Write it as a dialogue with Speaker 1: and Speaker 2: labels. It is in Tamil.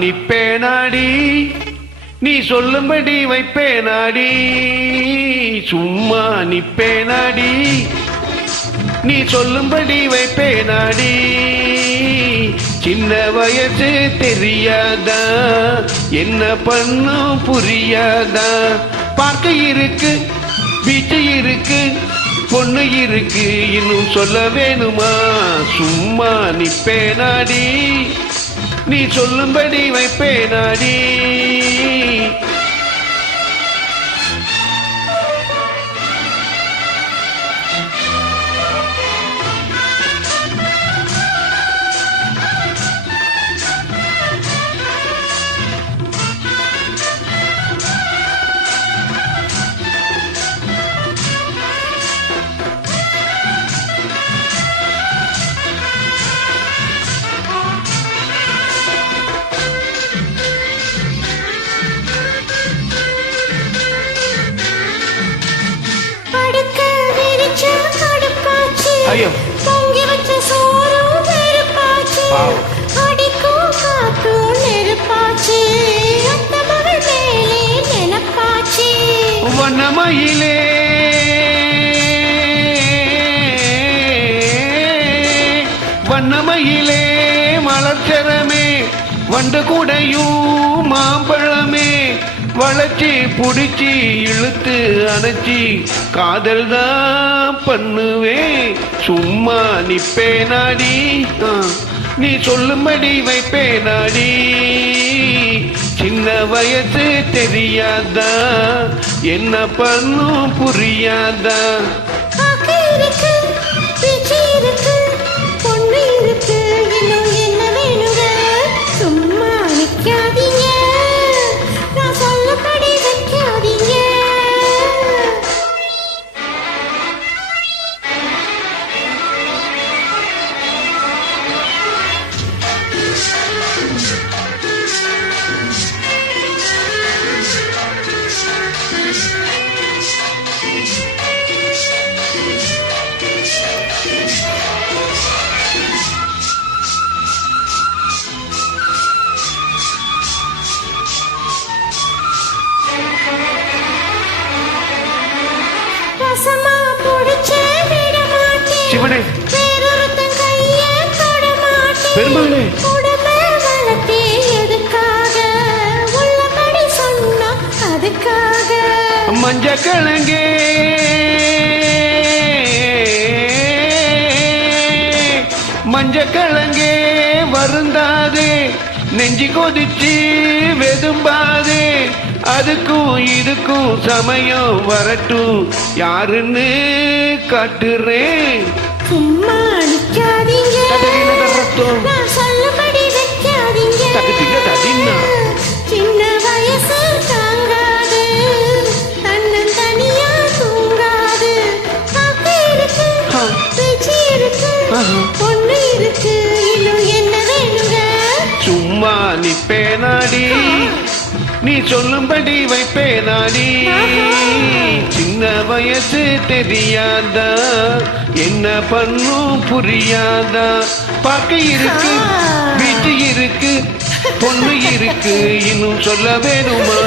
Speaker 1: சும்மா நிப்பேனாடி. நீ சொல்லும்படி வைப்பேனாடி. சும்மா நிப்பேனாடி. நீ சொல்லும்படி வைப்பேனாடி. சின்ன வயசு தெரியாதா? என்ன பண்ணும் புரியாதா? பார்க்க இருக்கு வீட்டு இருக்கு பொண்ணு இருக்கு இன்னும் சொல்ல வேணுமா? சும்மா நிப்பேனாடி. நீ சொல்லும்படி வைப்பேனாடி. ஐயோ.
Speaker 2: பொங்கி வச்ச சோறும்
Speaker 1: பாவம்.
Speaker 2: அடிக்கும் காத்தும் நெருப்பாச்சு. அந்த மகள் மேலே நினப்பாச்சு.
Speaker 1: வண்ணமயிலே. வண்ணமயிலே மலர்ச்சரமே. வண்டு கூடையும் மாம்பழமே. வளர்ச்சி பிடிச்சி இழுத்து அணைச்சி காதல் தான் பண்ணுவே. சும்மா நிப்பேனாடி. ஆ, நீ சொல்லும்படி வைப்பேனாடி. சின்ன வயசு தெரியாதா? என்ன பண்ணும் புரியாதா?
Speaker 2: சொன்னா அதுக்காக.
Speaker 1: மஞ்ச கிழங்கே. மஞ்ச கிழங்கே வருந்தாதே. நெஞ்சி கொதிச்சு வெதும்பாதே. அதுக்கும் இதுக்கும் சமயம் வரட்டும். யாருன்னு காட்டுறேன்.
Speaker 2: சும்மா
Speaker 1: தரட்டும்.
Speaker 2: நான் சொல்லபடி வைக்காதீங்க. சின்ன வயசு தாங்காது தன்னன் தனியா தூங்காது காக்கு இருக்கு
Speaker 1: ஆ.
Speaker 2: பேச்சு இருக்கு
Speaker 1: ஆஹா.
Speaker 2: பொண்ணு இருக்கு இன்னும் என்ன வேணுங்க
Speaker 1: சும்மா நிப்பேனாடி நீ சொல்லும்படி வைப்பேனாடி. சின்ன வயசு தெரியாதா? என்ன பண்ணும் புரியாதா? பார்க்க இருக்கு வீட்டு இருக்கு பொண்ணு இருக்கு இன்னும் சொல்ல வேணுமா?